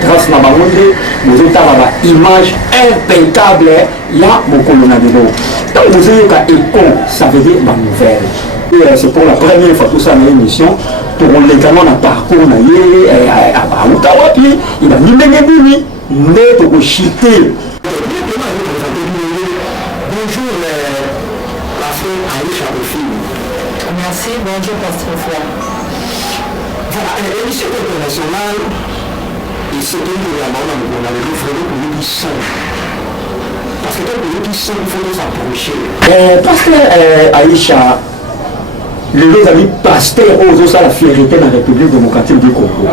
grâce à Bamonde, vous avez une image impeccable, là, mon colonadero. Donc, vous avez un écho, ça veut dire ma nouvelle. C'est pour la première fois tout ça dans l'émission. Pour légalement un parcours à Ottawa, puis il a mis les bébés, mais pour chiter. Bonjour, la fille Aïcha Ophine. Merci, bonjour, Pasteur Fouan. Voilà, l'émission internationale, il se donne pour la bande, on a le frère pour qui sont. Parce que pour qui sont, il faut nous approcher. Pasteur Aïcha, les amis pasteurs aux autres, la fierté dans la République démocratique du Congo.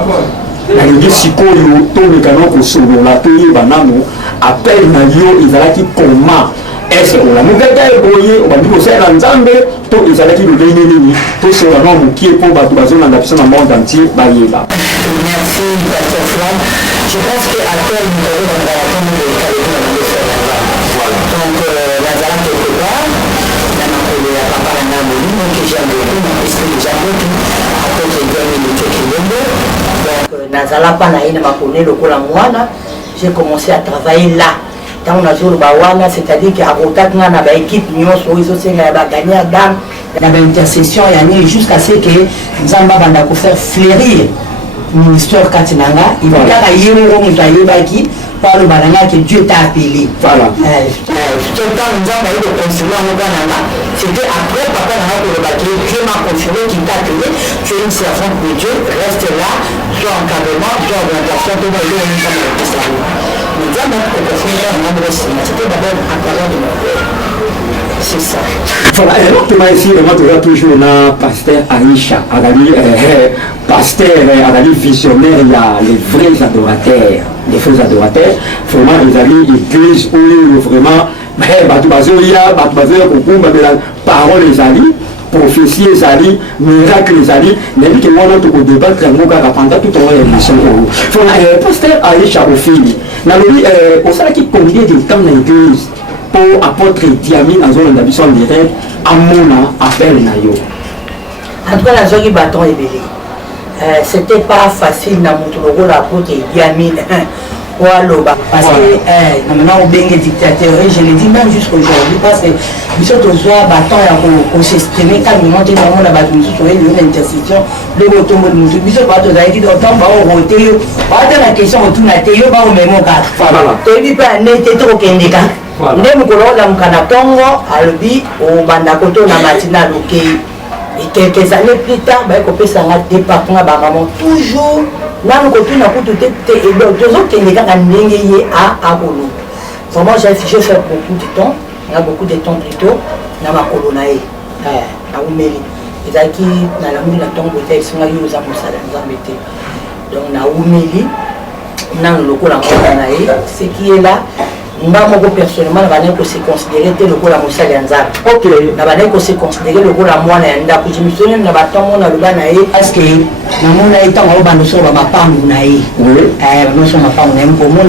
La République Sikoyo, tout le canon pour sauver la pays, banano, appelle Nayo, ils allaient qui comment. Est-ce qu'on a mougata et boye, on va dire que c'est un ensemble, tout ils allaient qui le dénigrer, tout c'est vraiment mon qui est pour battre la zone en absence dans le monde entier, Bayeba. Merci, Pasteur Fouan. Je pense qu'à terme, nous avons dans la tombe de Calédonie, on va faire voilà. Donc, Lazare quelque part, la papa n'a pas voulu, donc j'ai jamais vu, parce que j'ai jamais vu, après j'ai gagné le Tchèque-Lombo. Donc, Nazala Panaïna m'a connu le Kolamouana, j'ai commencé à travailler là. Dans on a joué le Bawana, c'est-à-dire qu'à Rotak, on a une équipe, nous avons gagné à Dame, on avait une intercession jusqu'à ce que Zamba Banda pour faire fleurir le ministère Katinanga. Il va y avoir une équipe par le Balanga que Dieu t'a appelé. Voilà. C'était après papa n'a pas le bâtir, Dieu m'a confirmé qu'il t'a appelé, tu es une servante de Dieu, reste là, soit encadrement, soit orientation, tout le monde. C'était d'abord à travers de mon père. C'est ça. Voilà, exactement ici, vraiment toujours dans Pasteur Aïcha, Pasteur, visionnaire, il y a les vrais adorateurs. Les vrais adorateurs, vraiment, ils arrivent à l'église où vraiment, il y a parole les alliés. Prophétie les alliés, miracle les alliés, mais que moi on a débattre pendant toute l'émission. Pasteur Aïcha Ophine, on sait qu'il combien de temps dans l'église pour apporter Diami dans zone d'habitation directe à mon appel nayo. En tout cas, la zone bâton est belée. C'était pas facile dans mon tour la apporter Diami. Parce que maintenant on est dictateur, je l'ai dit même jusqu'aujourd'hui, parce que nous sommes tous bâtons et on s'exprimer quand nous montons dans le bâton, nous sommes une intercession, le bâton de nous, nous sommes pas tous les deux, autant on va voter, on va la question autour de la théo, on va au même cas. Tu n'es pas né, tu es trop kénéka. Nous sommes dans le Kanatongo, à l'obi, au Bandakoto, na matina, et quelques années plus tard, on peut s'en département, maman, toujours. Là, nous continuons à tout et deux autres qui sont à Abolo. Vraiment, j'ai fait beaucoup de temps. Il y a beaucoup de temps plus tôt. Dans ma colonae, à Oumeli. Et là, qui dans la mine, la tombe de Texas, on a eu aux Amoussades. Donc, à Oumeli, dans le local en colonae, ce qui est là, moi, personnellement, je vais se considérer le rôle à Moussa Lianza. Ok. Je vais se considérer le rôle à moi. Je me souviens de la bataille parce que dans mon état, on va nous sauver ma femme. Oui. Nous sommes ma femme. Pour moi,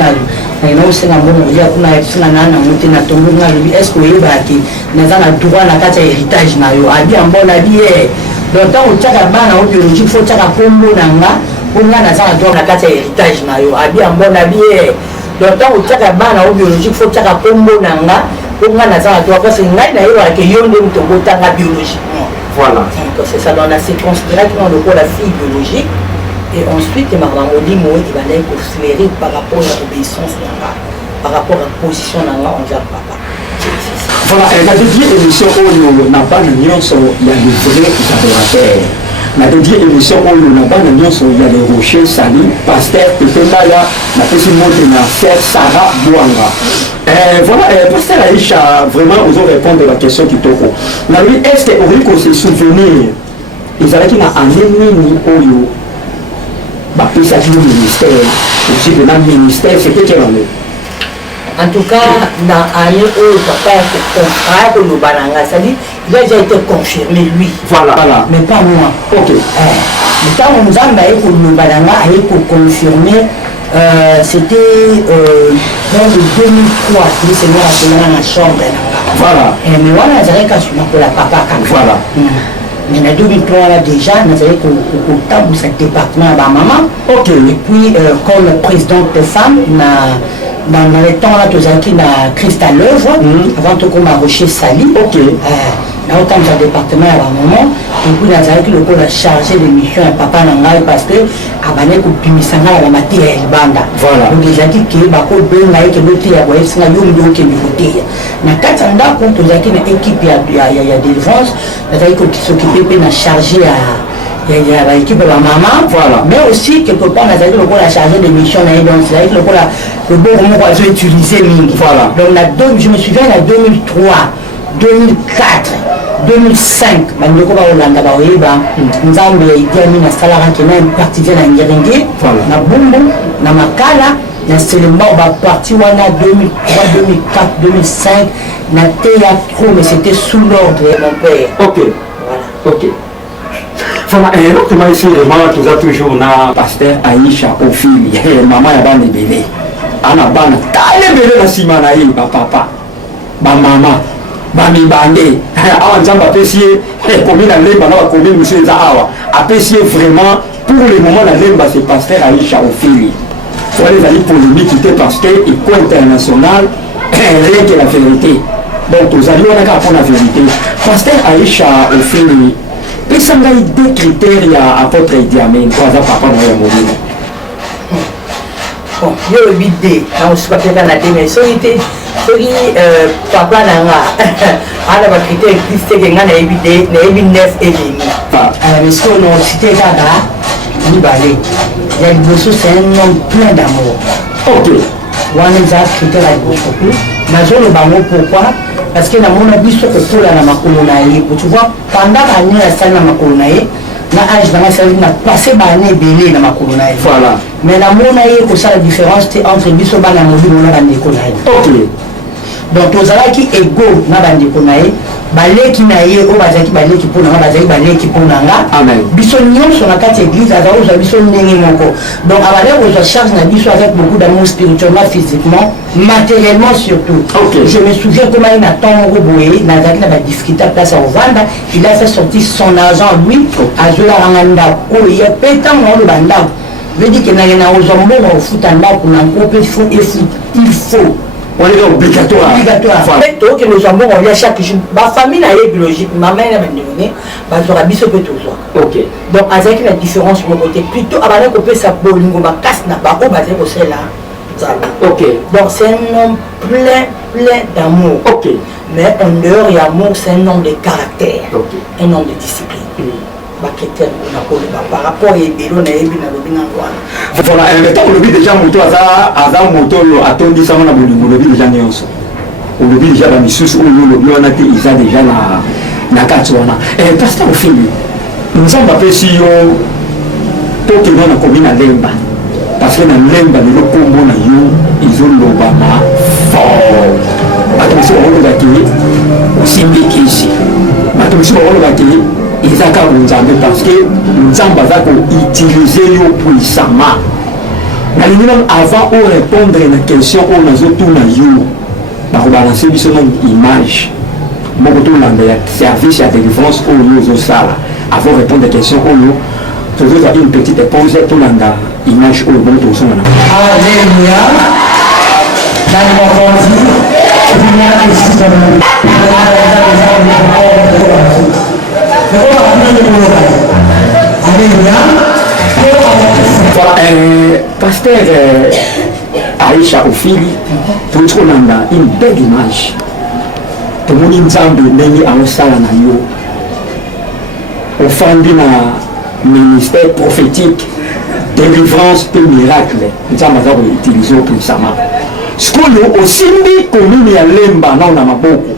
nous sommes un bon dia. Nous sommes un monté na tombe. Est-ce que vous avez nous avons droit à la carte héritage na yo. Abi en bon abi. Donc, on tient à ban au biologique. Faut tient à pombo nanga. On a na droit à la carte héritage na yo. Abi en bon abi. Donc, on tient à ban au biologique. Faut tient à pombo nanga. On a na droit parce que ngai na yo que yonde mutombo tanga biologiquement. Voilà. Donc, c'est ça dans la séquence directe dans le rôle la fille biologique. Et ensuite, il m'a dit qu'il va flairer par rapport à l'obéissance, par rapport à la position envers papa. Voilà, la deuxième émission où n'a pas de nuance, il y a des vrais adorateurs. La deuxième émission où n'a pas de nuance, il y a des rochers salis, pasteur, peut-être là, la petite montre de la sœur Sarah Bouanga. Voilà, pasteur Aïcha, vraiment, vous avez répondu à la question qui toko. Est-ce que vous se souvenir, ils avaient qu'il y a un ennemi au bah, puis ça dit le ministère, aussi de notre ministère, c'était quelle année? En tout cas, dans l'année où papa a été le Bananga, c'est-à-dire il a déjà été confirmé, lui. Voilà. Mais pas moi. Ok. Mais quand on nous a dit que le Bananga a été confirmé, c'était dans le 2003, le Seigneur a fait dans la chambre. Voilà. Mais voilà, j'avais qu'à suivre pour la papa. Voilà. mais en 2003 là déjà nous avons au temps ce département à maman. Ok. Et puis comme présidente de femme dans les temps là tous qui na Christa l'œuvre avant tout comme à Rocher Sali. Ok. Dans autant de département à maman et puis nous avons le rôle chargé de mission à papa nangai parce que abane ko pimisanga la matière banda. Voilà. Donc déjà dit que ba ko be ngai que l'autre ya boye singa yo ndo ke côté. Na katanda ko tous qui na équipe ya défense, nous avons qui s'occuper na chargé à il y a l'équipe de la maman, voilà. Mais aussi quelque part, nous avons le rôle à charger de mission, donc c'est le rôle le bon moment qu'on a utilisé. Voilà. Donc je me souviens en 2003, 2004, 2005, nous avons été à Salara qui est un partisan à Ngiringi, na Bumbu, na Makala, na Selemba, on va partir en 2003, 2004, 2005, na théâtre, mais c'était sous l'ordre de mon père. Ok. Voilà. Ok. Voilà, et ici, maman, tu as toujours na pasteur Aïcha Ofili, maman ya bana bébé. Ana bana, tale bébé na simana yi, ba papa, ba maman, ba mibande. Awa nzamba pesier, combien na lemba na combien monsieur za awa. Apprécier vraiment pour le moment la lemba c'est pasteur Aïcha Ofili. Pour les amis polémiques parce que il co international, rien que la vérité. Donc tous amis on a qu'à prendre la vérité. Pasteur Aïcha Ofili. Et ça m'a deux critères à apôtre Idi Amin, trois ans papa moi ya mobile. Bon, yo bidé, on se papier dans la mais solité, soli papa nanga, ala ba critère existé que ngana bidé, na ebi 9 et demi. Mais ce qu'on a cité là, ni balé. Il y a une chose, c'est un homme plein d'amour. Ok. On a des critères à beaucoup. Mais je le bango pourquoi? Parce que dans mon avis, ce que pour la makolonaïe, tu vois, pendant l'année la salle de makolonaïe, na âge dans la salle n'a passé l'année belé dans makolonaïe. Voilà. Mais dans mon avis, que ça la différence c'est entre bisoba na mobile ou na bandikonaïe. Ok. Donc tous ceux qui égaux na bandikonaïe, balé qui naïe au bazaki balé qui pour na bazaki balé qui pour nanga. Amen. Biso nyon sur la carte église à où ça biso nengi moko. Donc abalé aux charge na biso avec beaucoup d'amour spirituellement, physiquement, matériellement surtout. Okay. Je me souviens comment il a tant reboué, il a discuté à place au Vanda, il a fait sortir son argent lui à jouer à Ranganda. Oh, il y a pétant le banda. Je dis qu'il y a aux hommes au foot en bas pour l'encouper, il faut. On est obligatoire. Obligatoire. Fait que nos hommes on vient chaque jour. Ma famille est biologique, ma mère m'a donné, bah j'aurais bis peu toujours. Ok. Donc avec la différence mon côté plutôt avant qu'on peut ça bolingo ma casse n'a pas au basé au là. Ok. Donc c'est un homme plein d'amour. Ok. Mais en dehors il y a amour, c'est un homme de caractère. Ok. Un homme de discipline. Par rapport à Ebelo na Ebi na Lobina Wana. Voilà, le temps on le déjà moto aza moto atondi sama na bolingo le déjà nyonso. On le déjà ba misusu o yo le wana te isa déjà na katwana. Pasteur Ofili. Nous avons appelé si yo to ke na komina lemba. Parce que na lemba le kombo na yo izoloba na fort. Bato so on le baki osimbiki ici. Bato so on le baki ils ont parce que nous avons utilisé puissamment. Avant de répondre à la question, on a tout eu balancer une image. Service à délivrance au Sala. Avant de répondre à la question, on a une petite pause pour l'image au bon tout son. Alléluia. Voilà, pasteur Aïcha Ofili, tout le monde a une belle image. Tout le monde a un salle na yo. Offendu na ministère prophétique, délivrance et miracle. Nous avons utilisé puissamment. Ce qu'on a aussi dit commune ya lemba na on maboko.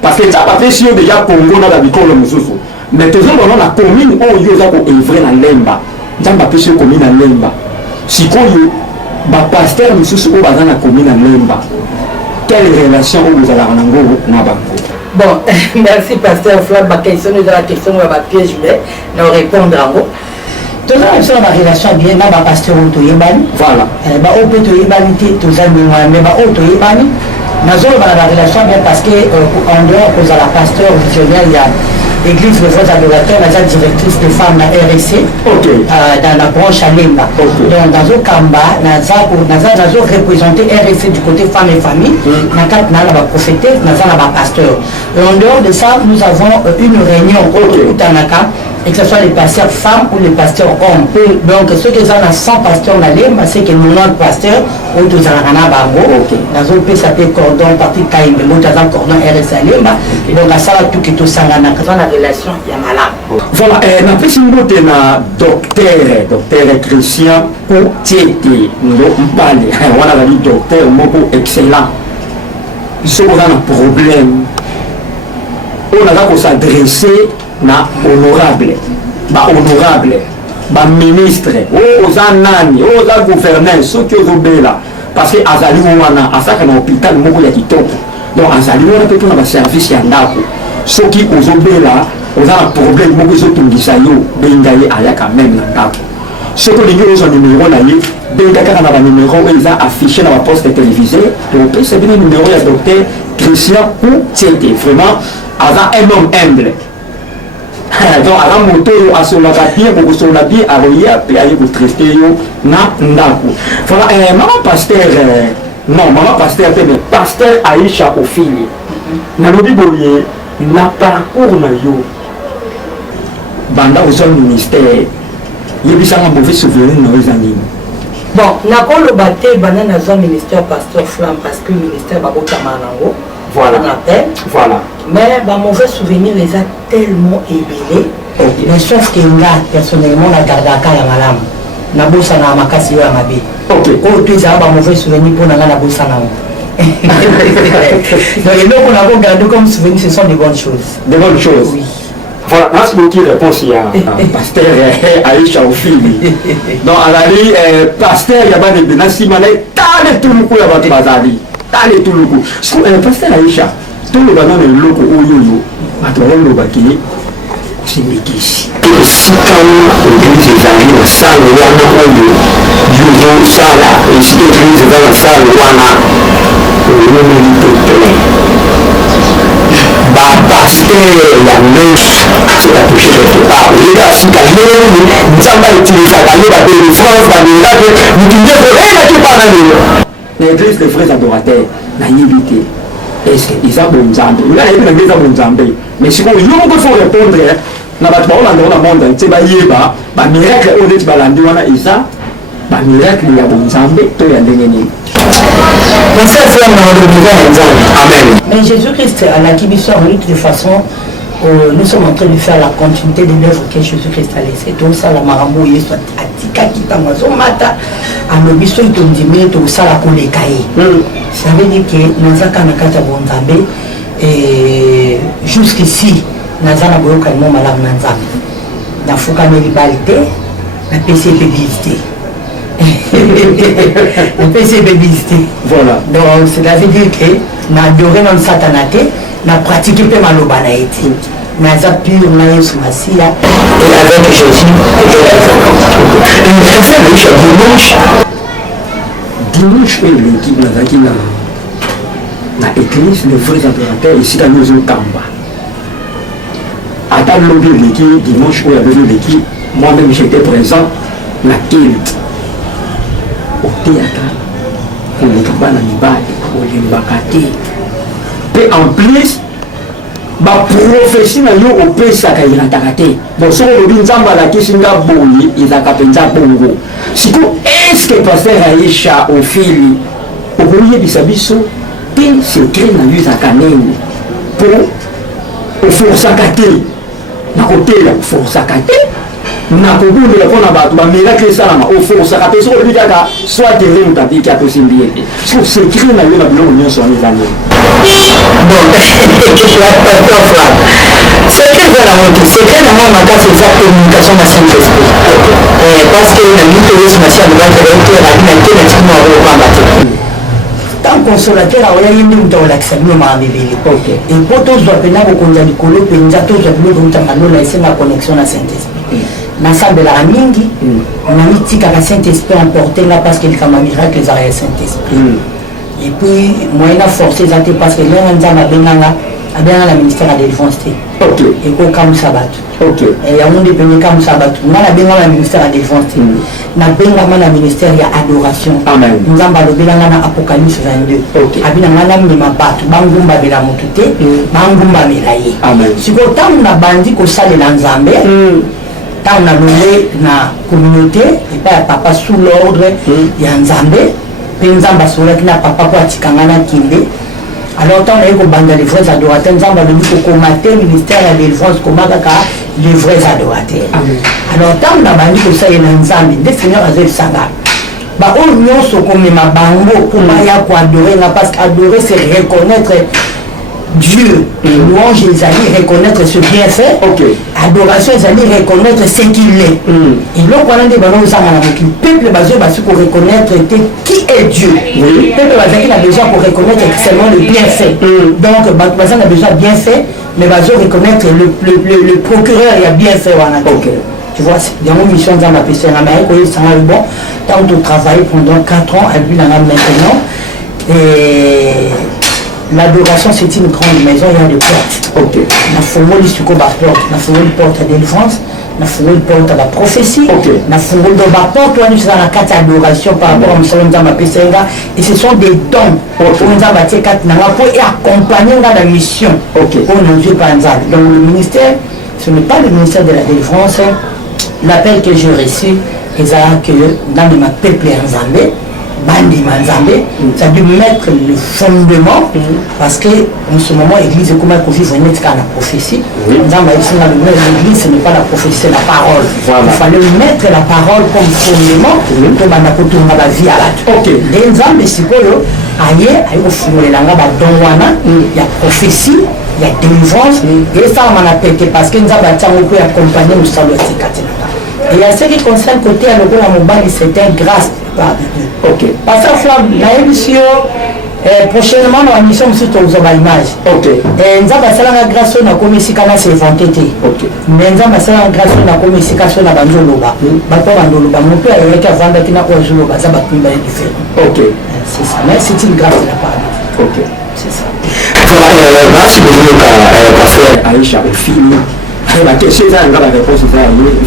Parce que ça va faire déjà Congo na la bikolo mususu. Mais toujours dans la commune où il y a œuvrer dans lemba. Nzamba pesi commune na lemba. Sikoyo ba pasteur mususu o baza na commune na lemba. Quelle relation vous avez nango na bango? Bon, merci pasteur Flamme. Ma question est la question de ma pièce, je vais nous répondre en haut. Tout ça, c'est ma relation bien, ma pasteur Otoyebani. Voilà. Ba Otoyebani, tout ça, mais ma Otoyebani. Nous avons la relation bien parce que en dehors, pour la pasteur visionnaire, il y a église des vrais adorateurs, naza directrice de femmes na RSC dans la branche à Lemba. Donc dans le Kamba, naza représenté RSC du côté femmes et famille, na ba prophétesse, naza na ba pasteur. Et en dehors de ça, nous avons une réunion au Tanaka, et que ce soit les pasteurs femmes ou les pasteurs hommes. Donc ceux qui ont 100 pasteurs na Lemba, c'est que 90 pasteurs ou tous en Rana Bango, nazo pe s'appelle cordon parti Kaimbe, l'autre dans cordon RSC à Lemba. Donc à ça tout qui tout sangana, quand on a relation, il y a malade. Voilà, na pesi mbote na docteur Christian ou Tieti ndo mpale wana bali docteur moko excellent. Soko na problème on a ko s'adresser na honorable ba ministre oza nani oza gouverneur soki ozobela parce que azali wana asaka na hôpital moko ya kitoko donc azali wana pe na ba service ya ndako soki ozobela oza na problème moko ezotungisa yo benga ye ayaka même na ndako soki olingi ozwa numéro na ye benga kaka na banuméro oyo eza affiché na baposte télévisé topesa bino numéro ya docteur Christian ou Tiete vraiment aza un homme humble donc aza moto oyo asolaka bien kokosola bien aroya mpe aye kotraite yo na ndako voilà mama pasteur mama pasteur te mais pasteur Aïcha Ofili nalobi boye na parcours na yo banda ozwa ministère yebisanga mauvais souvenir na eza nini bon nakoloba te banda nazwa ministère pasteur Flam parce que ministère babotama nango voilà mais ba mauvais souvenir eza tellement ébélé mais sauf que nga personnellement na gardaka ya malamu nabosana na makasi yo ya mabe oyo to ezala ba mauvais souvenir mpo na nga nabosana ngo donc eloko nako garde comme souvenir ce sont des bonnes choses oui. Voilà, merci beaucoup réponse ya pasteur Aïcha Ofili donc azali pasteur ya bana bena sima na tale tuluku ya bato bazali tale tuluku so pasteur Aïcha toloba nano eloko oyoyo bato balobaki sindikisi esika église ezali na sale wana oyo yozosala esika église eza na sale wana oyomeli totele bapaster ya nyonso soki atouche quelque part oyeba sika leli nzambe autilisaka ye badelivrance babengaki mutu nyonso eyaki mpana lelo na église de vrais adorateurs nayebi te est-ce que eza bonzambe nga nayebi nange eza bonzambe mais sikoyo yo moko faut répondre na bato baolanda na monde nte bayeba bamiracle oyo neti balandi wana eza bamiracle ya bonzambe to ya ndenge nini Amen. Mais Jésus-Christ a la qui sort de toute façon. Nous sommes en train de faire la continuité de l'œuvre que Jésus-Christ a laissée. Donc ça, la marambo est soit atika qui t'a moisson mata à l'obispo et ton dimé tout ça la pour les cahiers. Ça veut dire que nous avons nakata bonzambe et jusqu'ici nous avons boyo kalmo malam nanzambe. Na fuka melibalité, na PCP visité. Le PCB visité. Voilà. Donc cela veut dire que na adoré dans satanate, na pratiqué peu maloba na été. Na za pur na Yesu Masia et avec Jésus. Dimanche l'équipe na église les vrais adorateurs ici dans nos Kamba. À ta lobby l'équipe dimanche où il y avait l'équipe, moi-même j'étais présent la kilt. Oteaka koleka bana mibali olembaka te mpe en plus baprophétie na yo opesaka elataka te bon soki olobi nzambe alakisi nga boye ezalaka mpenza bongo siko estce paster Aïcha Ofili okoyebisa biso te secret na yo ezalaka nini mpo oforsaka te na kotela oforsaka te na kobundela mpona bato bamiracle esalama oforsaka te soki olobi kaka soit terrain mutapiki atosimbi ye te so secret na yo na biloko nyonso wana eza nini secret na moi makasi eza communication na Saint-Esprit parce que na mito yesu masi alobakelaoterakinatenatikimo akoopamba te tant consolateur aoya ye nde moto akolakisa bino makamebele e mpo tozwa mpena kokonza likolo mpenza tozwa biloko eutanga lola esenga connexion na Saint-Esprit nasambelaka mingi namitikaka Saint-Esprit emporte nga parce que likambo ya miracle ezaka ya Saint-Esprit et puis moyen na force eza te parce que ndenge nzambe abenganga abengana na ministère ya défense te ekokamwisa bato yango nde pene ekamwisa bato nga nabengama na ministère ya défense te nabengama na ministère ya adoration nzambe alobelanga na apocalypse 22 abi na nga namema bato bangumbamela motu te bangumbamela ye sikoyo ntango nabandi kosalela nzambe ntango nalonge na communauté epai ya papa sous l'ordre ya nzambe mpe nzambe asolaki na papa po atikanga na kinde alors ntango naye kobanda les vrais adorateurs nzambe alobi kokoma te ministère ya délivrance koma kaka les vrais adorateurs alors ntango nabandi kosalela nzambe nde seigneur azoyebisanga baoyo nyonso komema bango mpo baya koadore nga parce que adorer c'est reconnaître Dieu, louange ezali reconnaître ce bienfait, adoration ezali reconnaître ce qu'il est. Et donc on a dit balon ça na mokili peuple bazou basu pour reconnaître qui est Dieu. Peuple bazaki a besoin pour reconnaître seulement le bienfait. Donc bazan a besoin de bienfait, mais bazou reconnaître le procureur il a bienfait wana. Tu vois, il y a une mission dans ma PC en Amérique, oui, ça va bon. Tant de travailler pendant 4 ans, elle vit maintenant. Et l'adoration, c'est une grande maison, il y a des portes. La fourreau, il y a porte. La fourreau, porte à délivrance. La fourreau, porte à la prophétie. La fourreau, porte, on est dans la carte d'adoration par rapport à M. Ndama Pesenga. Et ce sont des dons pour nous accompagner dans la mission. Pour nos yeux, par exemple. Donc, le ministère, ce n'est pas le ministère de la délivrance. L'appel que j'ai reçu, c'est que dans le peuple Nzambe, Bandi Manzambe, ça a dû mettre le fondement parce que en ce moment l'église est comme un conflit à la prophétie. L'église ce n'est pas la prophétie, c'est la parole. Il fallait mettre la parole comme fondement pour que la vie à la les Nzambe c'est quoi aïe au fond les langues il y a prophétie, il y a délivrance et ça on a pété parce que Nzambe a accompagné nous sommes et à ce qui concerne côté à l'Ogo la mobile c'est une grâce. Parce que prochainement dans la mission aussi tu as l'image. Nous avons la grâce na commission kana c'est vanté. Mais nous avons la grâce na commission kana na banzoloba. Bato banzoloba mon père avec vendre qui na ko zoloba ça va plus différent. C'est ça. Mais c'est une grâce de la part. C'est ça. Merci beaucoup pasteur Aïcha Ofili. La question est la réponse est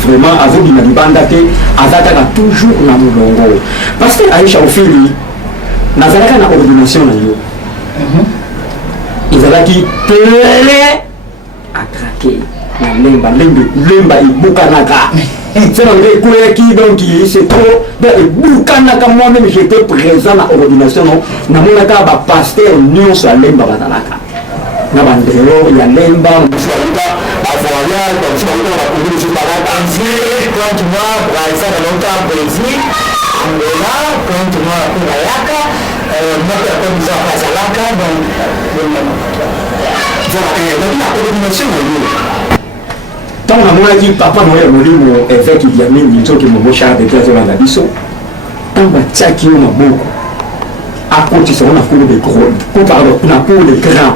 vraiment à vous de bandate azataka toujours na mulongo parce que Aïcha Ofili nazalaka na ordination na yo ezalaki tele à craquer na lemba ibukanaka c'est donc kueki donc c'est trop ibukanaka moi-même j'étais présent na ordination na monaka ba pasteur nyonso lemba bazalaka na bandero ya lemba quand tu vois ça dans longtemps Brésil, Angola, quand tu vois Kuyaka, notre commission à Salaka, donc la coordination tant on a dit papa Noël Molimo évêque il y a même une autre qui m'a chargé de faire la biso tant on tient qui on a beaucoup à côté ça on a cours de gros pardon on a cours de grand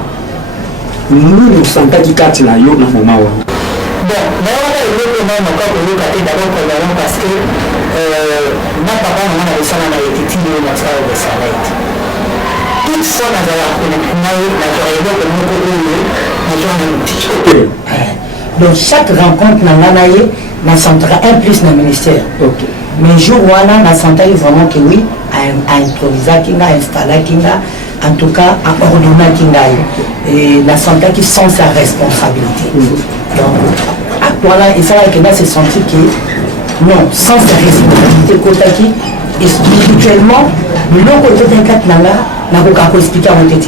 nous sentons qu'il y a un moment bon parce que ma papa m'a dit ça dans les petits de la salle de Salette. Toutefois, donc chaque rencontre n'a centré un plus dans le ministère. Mais jour où on a centré vraiment que oui, à improviser Kinga, à installer Kinga, en tout cas à ordonner Kinga. Et la santé qui sent sa responsabilité. Donc, actuellement, il faut que se senti que non, sans sa responsabilité, Kotaki, et spirituellement, le nom côté d'un cas n'a pas expliqué à mon tête.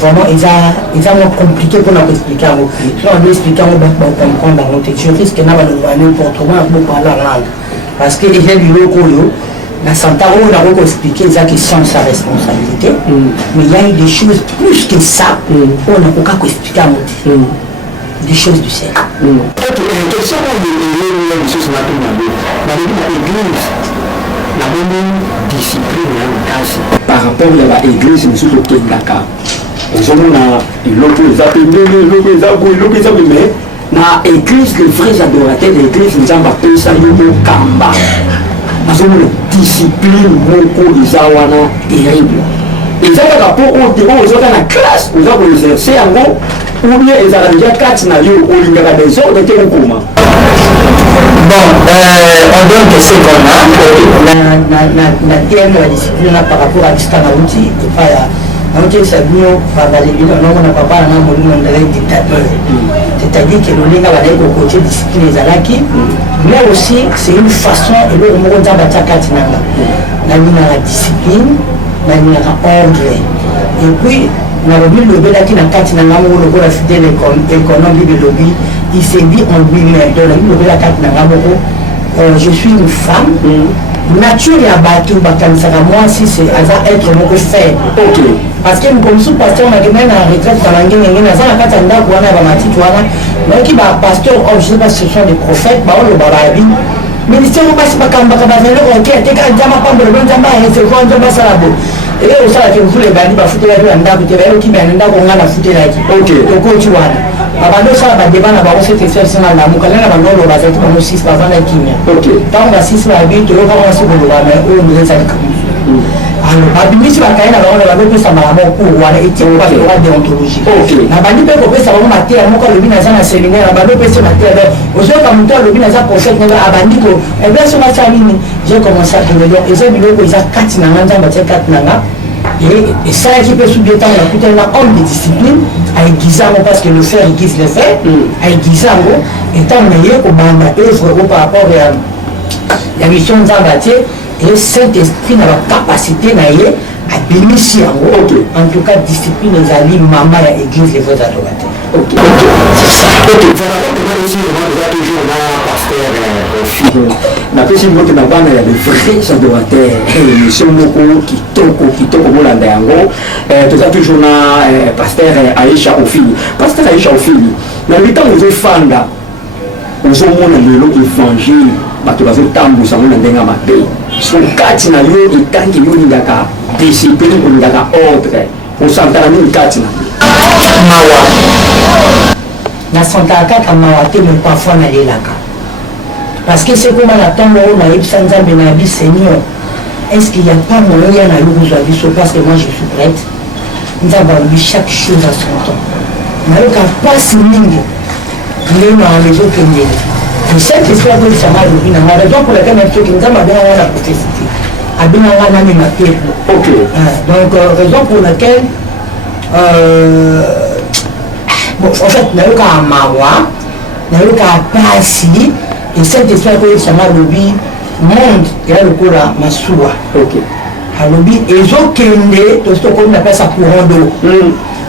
Vraiment, ils ont compliqué pour nous expliquer. Si on doit expliquer, on va comprendre dans notre tête. Je risque de n'importe quoi parler la langue. Parce que les gens du local, la santé, on a expliqué qu'ils sont sa responsabilité. Mais il y a eu des choses plus que ça, on n'a pas expliqué à mon tête. Des choses du ciel. Question par rapport à l'église, nous sommes au Kenya. Nous avons l'église, les vrais adorateurs de l'église, nous avons appelé ça le Kamba. Nous avons une discipline beaucoup terrible. eza kaka mpo oyo ozoka na classe oza koexerce yango ou bien ezalaka déjà kati na yo olingaka desordre te okoma. Bon, on donne que ce qu'on a terme de la discipline par rapport à ce qu'on a outil, c'est-à-dire que le Léga va aller au côté discipline des alaki, mais aussi c'est une façon et le monde dans la takatinanga. La discipline, la ordre. Et puis, on a vu le Béla qui n'a pas de la fidèle économie de lobby, il s'est dit en lui-même, dans la vie, le Béla je suis une femme, nature et abattu, moi si c'est être mon fait. Ok. Parce que comme sous pasteur, on a gagné en retraite dans la guerre, on a fait un candidat pour aller à la matituana. Donc, il va pasteur, je ne sais pas si ce sont des prophètes, on le balabi. Ministère, on passe pas comme Bakabazelo, ok, t'es qu'à dire ma femme, le bon jamba, et c'est bon jamba salabo. Et là, on sait que vous les bandits, foutre la vie en dame, qui m'a un dame, on a la foutre la vie. Ok. Donc, tu vois. Abando ça va débat na bango cette exception na mukala na bango lo ba zaki bango 6 par na kimia. OK. Tant ba 6 ba bi to yo ba so lo ba mais o mo za ka. Alors ba bi si ba kai na bango ba ko sa mala mo ko wala éthique ba ko déontologie. OK. Na ba ni pe ko pe sa bango matière mo ko lo bi na za na séminaire ba lo pe se matière o zo ka muto lo bi na za prophète na abandi ko e bien so ma cha nini j'ai commencé à connaître donc eza biloko eza kati na nganja ba tia kati na nga. Et ça qui peut sous temps la putain là homme de discipline à Guizamo parce que le fer aiguise le fer à Guizamo étant meilleur au banda œuvre par rapport à la mission d'Ambatier et Saint-Esprit n'a la capacité d'aller à bénéficier en tout cas discipline les alliés maman et église les vrais adorateurs. Ok. napesi mbote na bana ya bevrais adorateur émission moko kitoko bolanda yango toza toujours na pasteur Aïcha Ofili. Pasteur Aïcha Ofili na mitango ozofanda ozomona lelo évangile bato bazotambusa ngo na ndenge ya mabe so kati na yo etangi yo olingaka discipline olingaka ordre osantana nini kati na mawa nasantaka kaka mawa te me parfois nalelaka parce que c'est comme la tombe où on a eu Sanzambe Nabi Seigneur. Est-ce qu'il n'y a pas moyen à l'ouvrir la vie parce que moi je suis prête? Nous avons vu chaque chose à son temps. Mais le cas pas si ligne, il est dans les autres lignes. Et cette histoire de Sama est la raison pour laquelle nous avons bien la prophétie. Abina Wana mi ma peuple. Ok. Donc raison pour laquelle bon, en fait, nous avons un mawa, nous avons un passi. Et cette histoire que ça m'a lobby monde et là le coup là ma soua. Ok. À lobby et zo kende to sto comme on appelle ça courant d'eau.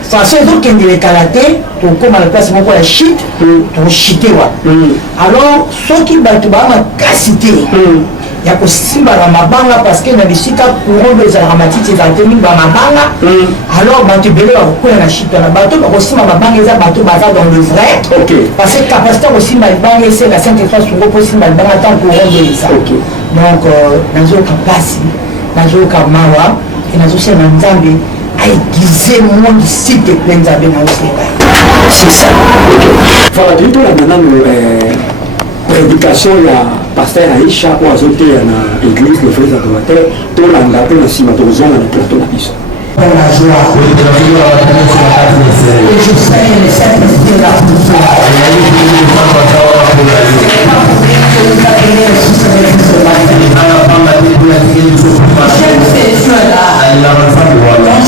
Façon zo kende les karaté to comme on appelle ça mon la shit to shité wa. Alors ceux qui battent ba ma cassité. Ya ko simba la mabanga parce que na bisika courant d'eau za ramatiti za temi ba mabanga. Alors battu belé ba ko na shit na bateau ba ko simba mabanga za bateau baza dans le vrai. OK. Parce que capacité aussi mabanga c'est la sainte fois sur possible mabanga tant courant d'eau ça. OK. Donc nazo kapasi nazo kamawa et nazo c'est nzambe aiguiser monde si te plaît nzambe na oseka. C'est ça. Voilà, du tout là maintenant prédication ya pasteur Aïcha ou azote na église les frères adorateurs to landa pe na sima to zonga na plateau na biso. La joie. Et je sais les saints de la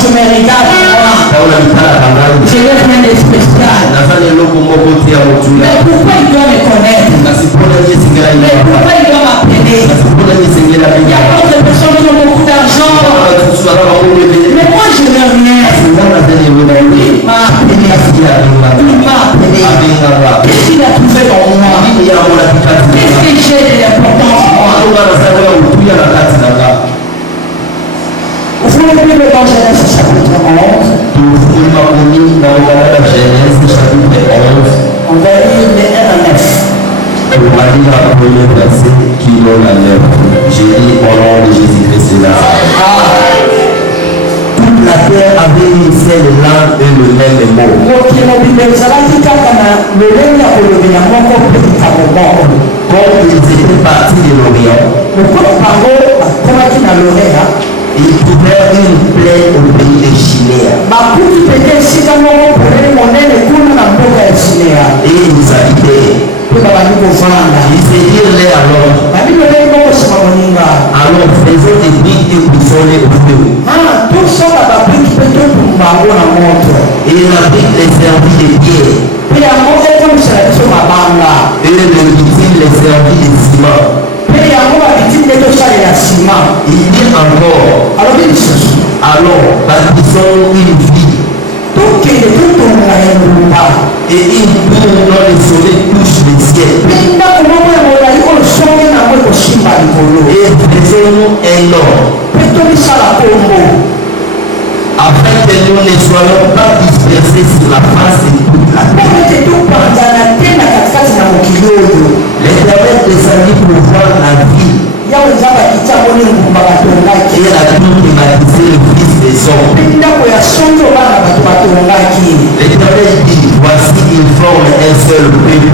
je me regarde, je n'ai rien de spécial. Mais pourquoi il doit me connaître? Mais pourquoi il doit m'appeler? Il y a d'autres personnes qui ont beaucoup d'argent. Mais moi je n'ai rien. Il m'a appelé. Il m'a appelé. Qu'est-ce qu'il a trouvé dans moi? Qu'est-ce que j'ai de l'importance pour moi? Vous voulez plus le dans Genèse chapitre 11? On va lire les 1 à 9. On va lire la première verset qui est la lèvre. J'ai dit au nom de Jésus-Christ là. Toute la terre avait fait le lin et le lait des mots. Comme ils étaient partis de l'Orient. Ils trouvèrent une plaie au pays de Chinéa. Et ils habitaient. Ils se dirent l'un à l'autre. Alors faisons des briques et boussons-les au feu. Et la brique les servit de pierre. Et le victime les servit de ciment. Il dit encore, alors bâtissons une vie. Et une tour dont le soleil touche le ciel. Et faisons-nous un nom, afin que nous ne soyons pas dispersés sur la face de toute la terre. L'Éternel descendit pour voir la vie. Et la tour qui bâtissait le fils des hommes. L'Éternel dit, voici ils forment un seul peuple.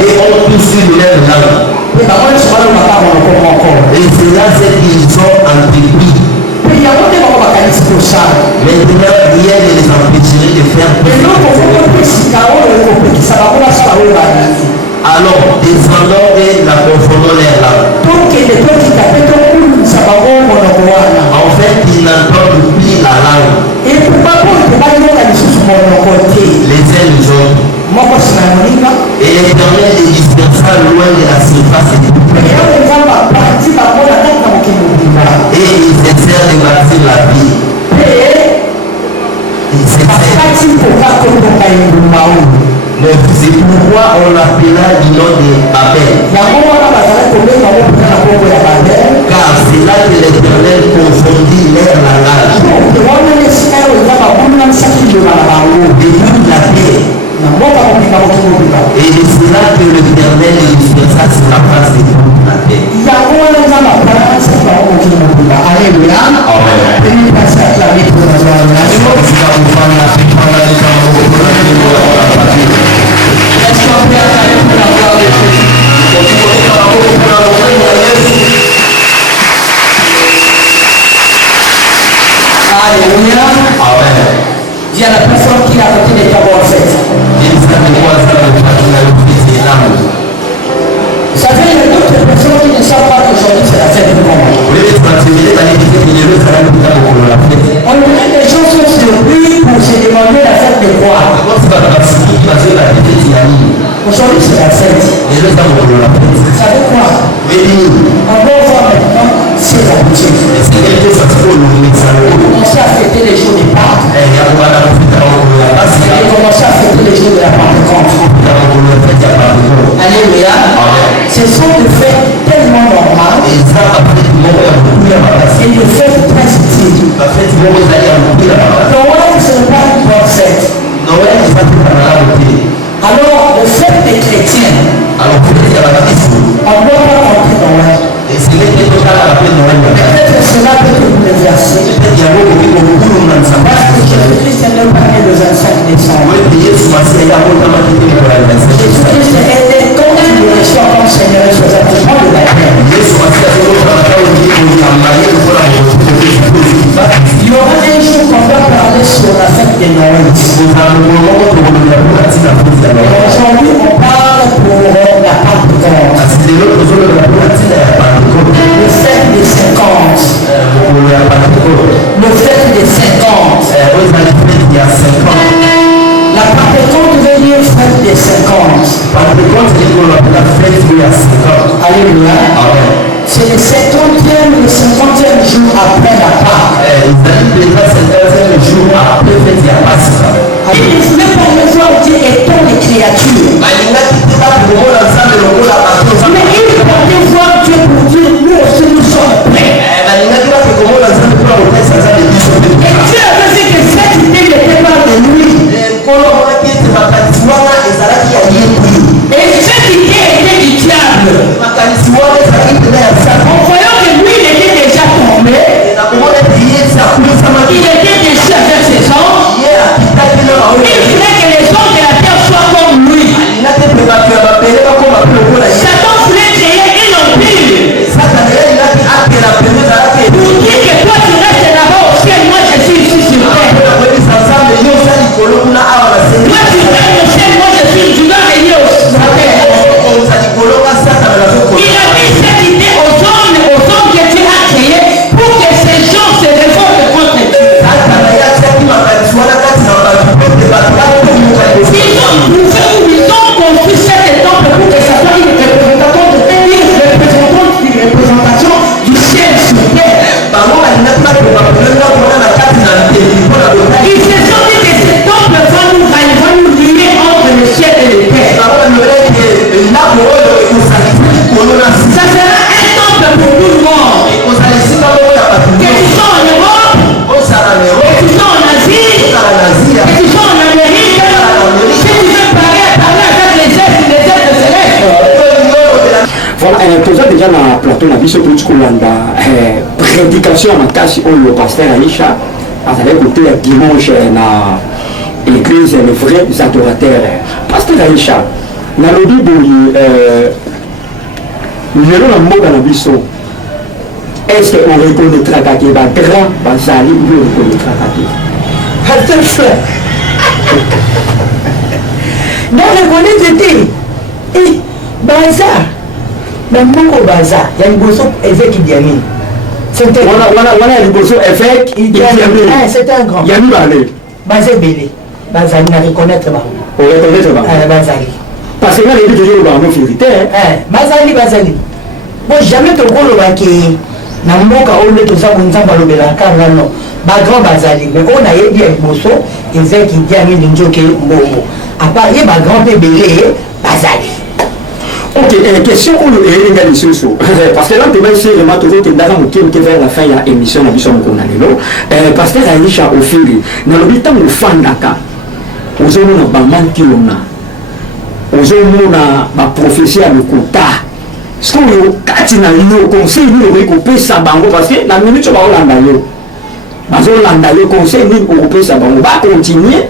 Et ont tous une même langue. Et c'est là ce qu'ils ont entrepris. Maintenant, rien ne les empêcherait de faire plus. Alors, descendons et la confondons les langues. En fait, ils n'entendent plus la langue. Les uns les autres. Et l'Éternel les dispersa loin de la surface du peuple. Et ils cessèrent de bâtir la ville. C'est pourquoi on l'appela du nom de Babel. Car c'est là que l'Éternel confondit leur langage. De toute la terre. Et c'est là que l'Éternel les dispersa sur la face de toute la terre. Alléluia. Alléluia. Amen. Dis à la personne qui est à côté de toi, vous savez, il y a d'autres personnes qui ne savent pas qu'aujourd'hui c'est la fête du moment. On dirait que les gens sont surpris pour se demander la fête de quoi. Aujourd'hui c'est la fête. Vous savez quoi? On va voir maintenant ces habitudes. Commencer à fêter les jours de Pâques. Et commencer à fêter les jours de la Pentecôte. Alléluia. Ce sont des fêtes tellement normales. Et des fêtes très utiles. Noël, ce n'est pas une bonne fête. Alors, le fait des chrétiens, on ne doit pas compter Noël. Peut-être cela peut que vous l'exercez. Parce que Jésus-Christ n'est pas né le 25 décembre. Jésus-Christ est quand il le reçoit comme Seigneur et Sauveur, le baptême. Il y aura un jour qu'on va parler sur la fête de Noël. Aujourd'hui, on parle pour la Pentecôte. Le fête des 50. Le fête des 50. La Pentecôte veut dire fête des 50. Alléluia. C'est le 50e ou le 50e jour après la Pâque. Il n'est pas le voir Dieu étant les créatures. Mais il portait voir Dieu pour dire nous aussi nous sommes prêts. Et Dieu avait dit que cette idée n'était pas de lui. Et cette idée était du diable. En voyant que lui il était déjà tombé, il était déchu avec ses anges, il voulait que les hommes de la terre soient comme lui. Satan voulait créer une empire plateau na biso tout kolanda prédication makasi oyo pasteur Aïcha azali côté ya dimanche na église les vrais adorateurs. Pasteur Aïcha na lobi boyi lelo na mboka na biso est-ce qu'on reconnaîtra que ba grand bazali ou on reconnaîtra que pasteur frère non reconnaître et bazar mais moko bazar ya liboso évêque Idi Amin c'était wana liboso évêque Idi Amin c'était un grand ya mibale bazé belé bazali na reconnaître ba on reconnaître ba bazali parce que là les vidéos ba no vérité bazali bon jamais to koloba ki na mboka oyo toza bonzamba lobelaka ngano bagrand bazali mais on a yebi ya liboso évêque Idi Amin njoke mbongo à part ye bagrand mpe belé bazali. Ok, question pour le Elinga Lissoso. Parce que là, tu vas essayer de mettre votre dame qui est vers la fin de l'émission de l'émission de Konalelo. Parce que Aïcha au fil, dans le temps où fan d'Aka, aux hommes n'a pas manqué on a, aux hommes n'a pas prophétie à le quota. Ce qu'on a, quand il a conseil, nous récupérer sa banque parce que la minute où on l'a envoyé, on l'a envoyé conseil, nous récupérer sa banque, on va continuer.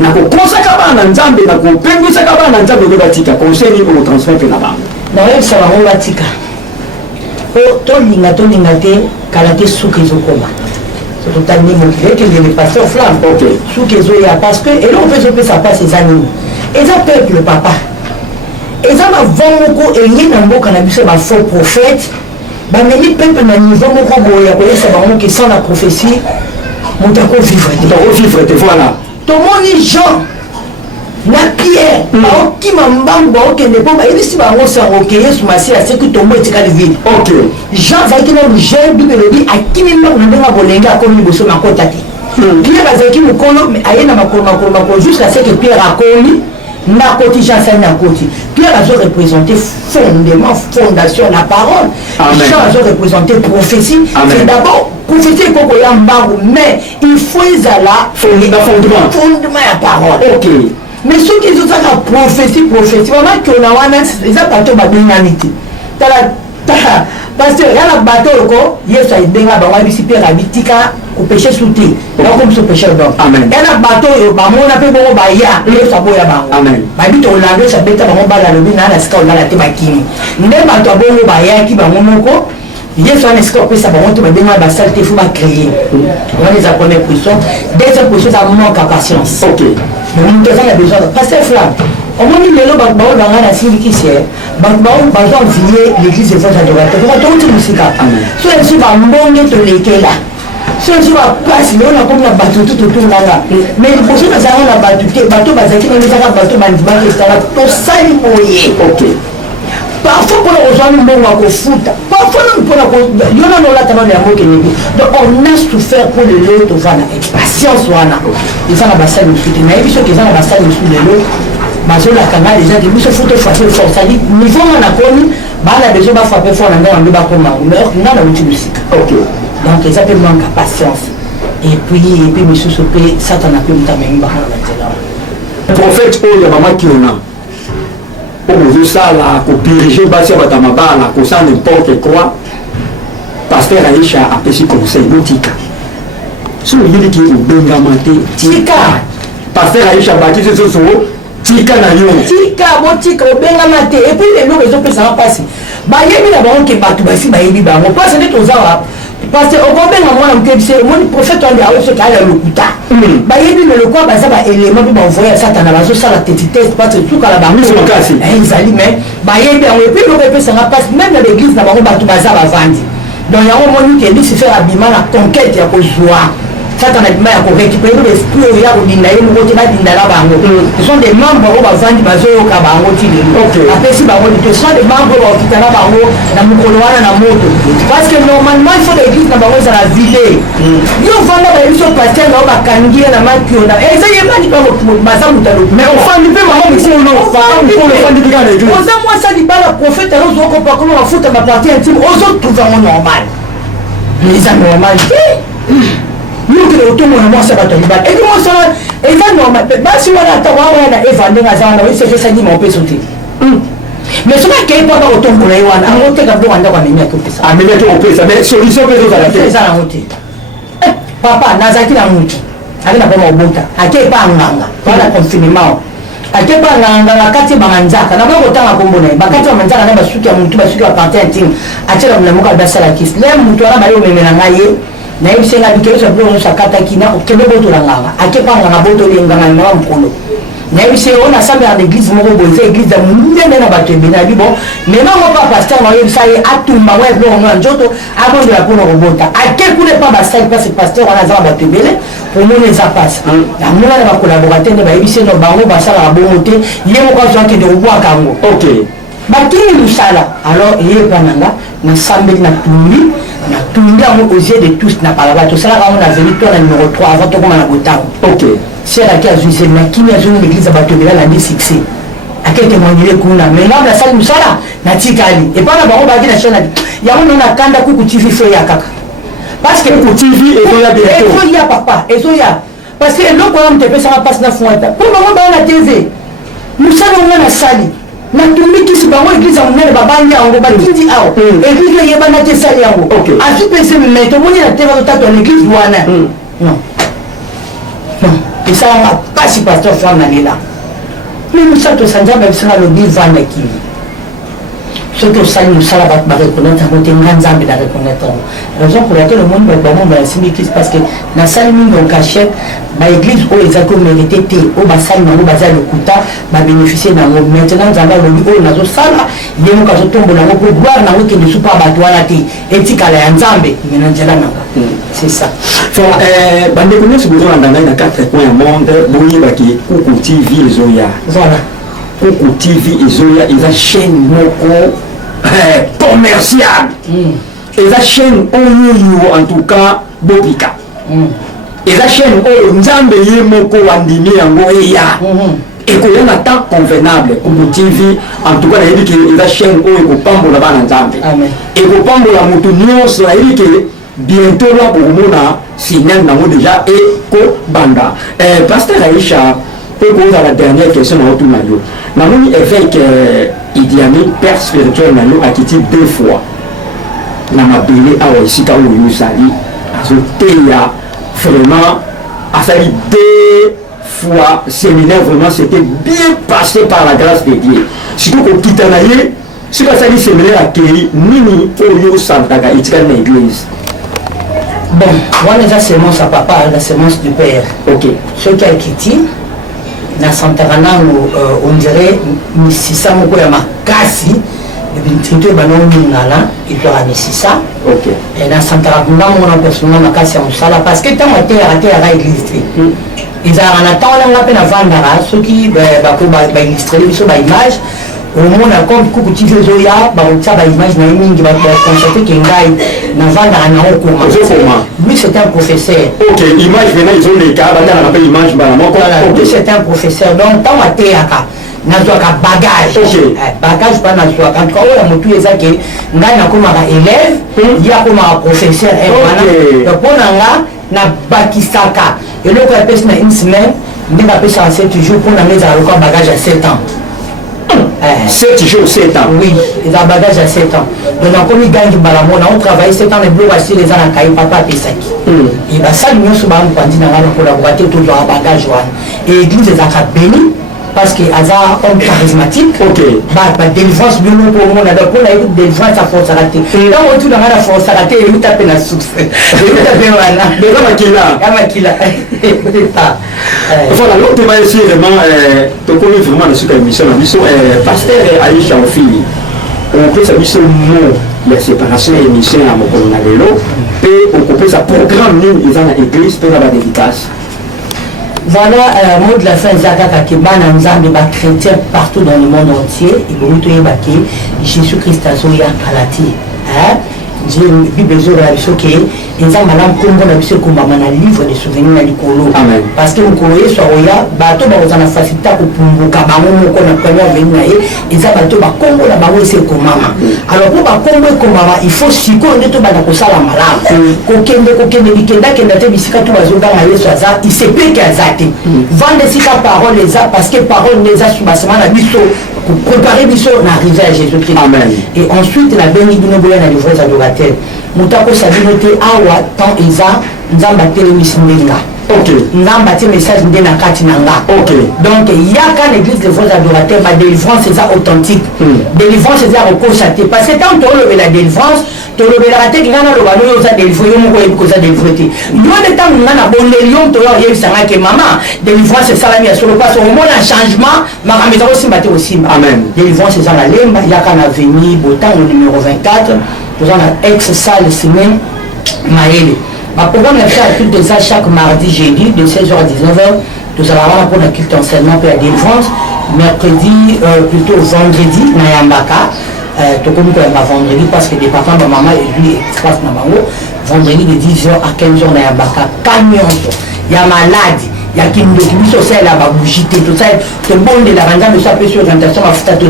Na kokosaka bana nzambe na kopengwisaka bana nzambe ko batika conseil ni ko transmettre na bango na wewe sala ngo batika o tolinga te kala te suki zokoma so totani mo que le pasteur flamme OK suki zo ya parce que et là on peut ça passe les années et ça peuple papa et ça va vomoko et ni na mboka na biso ba faux prophète ba meni peuple na niveau moko boya ko esa ba qui sans la prophétie motako vivre te voilà tomoni Jean na Pierre baokima mbangu baokende mpo bayebisi bango sango ke Yesu Masiya aseki tombo etikali vide. Ok. Jean azalaki na lugere bible elobi akimi mbangu na ndenge abolenge akomi liboso makota te. Pierre azalaki mokolo aye na makolo jusqu'à ce que Pierre akomi na koti Jean asali na koti. Pierre azo représenter fondement, fondation la parole. Jean azo représenter prophétie. C'est d'abord prophétie koko ya mbangu mais il faut ezala fondement ya parole. Ok. Mais ceux qui ont la prophétie vraiment que on a wana eza bateau babengani te. Parce que ya na bateau ko Yesu abenga bango bisi Pierre abitika ko péché souté. Donc comme ce pécheur donc. Amen. Ya na bateau yo ba mona pe bongo ba ya Yesu aboya bango. Amen. Ba bito olando sa beta bango bala lobi na sika olala te bakini. Nde bato bongo ba ya ki bango moko Yesu a escorté pesa bango to babenga ba saleté faut ba créer. On les a première position, deuxième position ça manque à patience. OK. Mais nous avons besoin de passer flamme. Au moins il y a le bateau dans la Syrie qui c'est. Bateau envier l'église des frères adorateurs. Pour tout le musique. So elle va mbonge to lekela. So elle va passer on a comme la bateau tout autour là. Mais il faut que ça on a bateau bazaki na les bateau bandima qui sera to sali moye. OK. Parfois pour les gens mbongo à kofuta. Parfois pour la yona no la tano ya moke ni. Donc on a souffert pour le lot to vana patience wana. Ils ont la bassale de suite. Mais ils sont qu'ils ont la bassale de suite de l'eau. Mazola kanga les gens qui se foutent frapper fort. Ça dit niveau on a connu, bah la besoin va frapper fort dans le bas comme on meurt dans la routine musique. OK. Donc ils appellent manque à patience. Et puis monsieur Sopé Satan a pu me terminer par là. Prophète oyo mama kiona. Pour ça là pour diriger basi ba tamabala ko ça n'importe quoi. Pasteur Aïcha a pesi conseil botika. So yili ki bengamate tika. Pasteur Aïcha baki ce so tika na yo. Tika botika bengamate et puis les gens ont ça passer. Ba yebi na bango ke batu basi ba yebi bango parce que toza parce que au combien de mois on peut dire mon prophète on dit à ce cas là le kuta. Ba yebi le quoi ba ça ba élément bi ba envoyer Satan na bazo ça la tétité parce que tout ka la bango so kasi. Ezali mais ba yebi on et puis le peut ça passe même dans l'église na bango batu baza ba vandi. Donc il y a un moment qui dit se faire abîmer la conquête ya kozwa. Satan a dit mais à récupérer l'esprit au ya odina ye mo te ba dindala bango. Ce sont des membres au ba vandi bazo yo ka bango ti le. Après si bango ce sont des membres au kitala bango na mukolo wana na moto. Parce que normalement il faut l'église na bango za la ville. Yo vanda ba biso pasteur na ba kangie na makiona. Ça y est pas dit pas baza mutalo. Mais on fait peu maman mais c'est non. On fait de gars l'église. On ça moi ça dit pas la prophète alors on pas comment on fout ma partie intime aux autres trouver normal. Les anormal. Nous qui le tournons moi ça va te libérer. Et comment ça et ça normal. Bah si on a tawa na évangile à ça on a essayé ça dit mon peut sauter. mais soki akei mpo aka kotombola ye wana ango teka biloko andako amemi akopesa amemi akopesa mais solution mpe ezozala te eza nango te papa nazalaki na mutu ake na poma obota ake epa anganga wana confinement ake epa anganga bakati bamanzaka na bakotanga kombo na ye bakati bamanzaka na basuki ya mutu basuki baparte intime atiela mona moko abasala kisi le mutu wana baye omemela ngai ye nayebisenga bikebeso bilo nyonso akataki na okende botola nganga ake epa nganga botolenganga mama mokolo nayebisi oyo nasambela na église moko boye eza église ya monene na bato ebele abi bon mais nango mpa paster naoyebisa ye atumba ngo ebiloko ngo na nzoto abondela mpona kobota ake kuna epa basali mpasi paster wana aza na bato ebele pomona eza mpasi namona na bakolaborateur nde bayebisi no bango basalaka bongo te ye moko azwakende kobwaka yango ok bakini mosala alors eye epa nanga nasambeli natumbi yango aux yeux de tous na balabala tosalaka yango na veni to na numéro 3 avant tokoma na botango ok seraki azwise nakimi azongi l'église ya bato ebela nandi succès ake témoignele kuna mais ngambo nasali mosala natikali epa na bango baki na chaine yango no nakanda kuku tv fo ya kaka parce que kuku tv ezoya papa ezoya parce que eloko wana moto epesaka mpasi na fuata mpo bango baya na tv mosala onga nasali natumbikisi bango église ya monene babandi yango batindi awa église eyebana te esali yango azwi pese me tomoni na tv totatwa na église wana non esalanga mpasi pasteur femme na lela mais mosala tosanzambe bisanga lobi vanda kimi soki osali mosala bato bareconnaitre yango te nga nzambe na reconnaitre yango raison pour laquelle omoni bato bango basimbi église parce que nasali mingi en cachette baéglise oyo ezaki omérite te oyo basali nango baza lokuta babénéficie nango maintenant nzambe alobi oyo nazosala ye moko azotombola yango po gloire nango ekende supa bato wana te etikala ya nzambe me na nzela nanga c'est ça bandeko nyonso bozolanda ngai na 4 coin ya monde boyebaki kuku tv ezoya voilà kuku tv ezoya eza chaîne moko commerciale eza chaîne oyo en tout cas bobika eza chaîne oyo nzambe ye moko wandimi yango eya ekoya na temps convenable kuku tv en tout cas nayebi ke eza chaîne oyo ekopambola bana nzambe ekopambola moto nyonso nayebi ke bientôt là bokomona signal nango déjà ekobanda pasteur Aïcha mpe kozala la dernière question na otuna yo namoni évêque Idi Amin père spirituel na yo akiti 2 fois na mabele awa esika oyo ozali azoteya vraiment asali 2 fois séminaire vraiment c'était bien passé par la grâce de Dieu surtout kokita na ye soki asali séminaire akei nini oyo osantaka etikali na église. Bon, moi déjà semence à papa, la semence du père. Ok. Ce qui a quitté, na Santarana, on dirait 600 moko ya makasi, et puis tu es banon mingala, et puis on a 600. Ok. Et na Santarana, on a personnellement makasi à musala parce que tant que tu es à l'église, ils ont un temps on a peine à vendre ceux qui ba illustrer sur ba image. Au monde a comme coucou tu fais zoya ba on ba image na mingi ba constater que ngai na vanda na okoma lui c'est un professeur. OK, image maintenant ils ont les cas ba na pas image ba moko. OK, c'est un professeur donc tant ateaka na zoka bagage. OK. Bagage pas na zoka quand on a mutu ezaki ngai na koma ba élève ya koma professeur et voilà. Donc pour na bakisaka et le quoi pèse na une semaine mais va pèse en 7 jours pour na mettre à bagage à 7 ans. 7 jours, 7 ans. Oui, ils ont bagage à 7 ans. Donc, on a gagné on travaille 7 ans, les bleus, voici les ans, papa, Pessaki. Et ça, nous sommes en collaborateur, toujours en bagage. Et l'église est bénie parce qu'il y a un homme charismatique. Ok. Délivrance, pour le monde, pour la délivrance, ça force à rater. Là, on retourne dans la force à rater et vous tapez la source. Et vous tapez là. Mais là, voilà, l'autre va essayer vraiment, tu connais vraiment le sucre émission, pasteur Aïcha en fille, on peut savoir ce mot, la séparation émission à mon colonel, et on peut sa programme, ils ont l'église, pour la dédicace. Voilà, mot de la fin, Zaka Kebana, Nzambe, chrétien partout dans le monde entier, et vous Jésus-Christ a Zoya Kalati. J'ai Bible Zoya Soke, eza malamu kombo na biso ekombama na livre de souvenir na likolo parce que mokolo yesu akoya bato bakoza na facilité ya kopumbuka bango moko na première venue na ye eza bato bakombo na bango esi ekomama alors mpo bakombo ekomama il faut sikoyo nde tobanda kosala malamu kokende bikendakenda te bisika to bazoganga yesu aza isepeke aza te vande esika parole eza parce que parole nde eza subasema na biso pour préparer biso na arrivée à Jésus-Christ. Et ensuite la béni bino boya na les vrais adorateurs. Mutako sabino te awa tant eza nzamba telemisi ndenga. OK. Nzamba te message ndena kati nanga. OK. Donc yaka l'église des vrais adorateurs ba délivrance eza authentique. Délivrance eza reconstaté parce que tant on le la délivrance to le la te ngana lo ba no za délivré yo moko yebiko za délivré te. Yo de tant ngana bondelion to yo yebisanga ke mama délivrance salami ya solo passe au moment un changement makameza aussi mbate aussi. Amen. Délivrance eza la lemba yaka na venir botan au numéro 24 nous on a ex salle semaine maele. Ma programme est fait à culte de ça chaque mardi, jeudi, de 16h à 19h. Nous allons avoir pour la culte enseignement pour la délivrance. Mercredi, plutôt vendredi, Nayambaka. Tokomi pour vendredi parce que des papas, ma maman et lui, espace Namango. Vendredi de 10h à 15h, Nayambaka. Camion, il y a maladie. Il y a qui nous dit ça, là, bougité, tout ça. C'est bon de la rendre, mais ça peut sur l'orientation, ma fête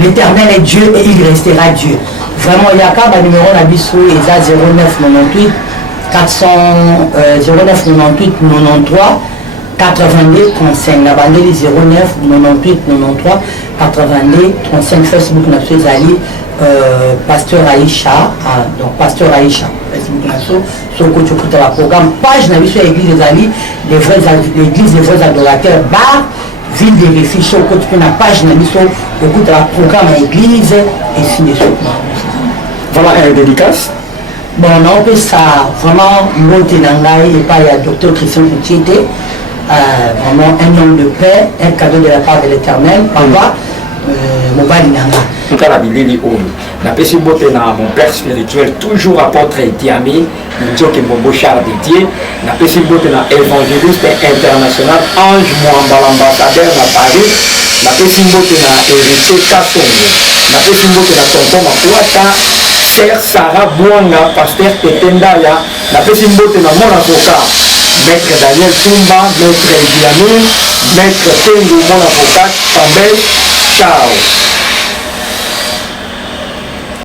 l'éternel est Dieu et il restera Dieu. Vraiment, il y a qu'un numéro d'abissou, il y a 0998. 400 09 98 93 82 35 la bande 09 98 93 82 35 Facebook na Zali pasteur Aïcha donc pasteur Aïcha Facebook na so ko tu la programme page na biso église Zali l'église des vrais adorateurs bar ville de refuge so ko tu na page na biso écoute la programme à église et signe so voilà un dédicace. Bon, on peut ça vraiment monter dans l'ail et pas il y a docteur Christian Coutiété, vraiment un homme de paix, un cadeau de la part de l'Éternel, papa, Mobali Nanga. Tout à la Billy Oum, la paix beauté dans mon père spirituel, toujours apôtre Diami, Dieu qui mon beau char dédié, la paix beauté dans évangéliste international, Ange Mwamba l'ambassadeur à Paris, la paix beauté dans héritier Kassongo, la paix beauté dans tonton Makwata. Sœur Sarah Bouanga, pasteur Tetendaya, la petite beauté dans mon avocat, maître Daniel Tumba, maître Diamine, maître Tengo, mon avocat, Tambel, ciao.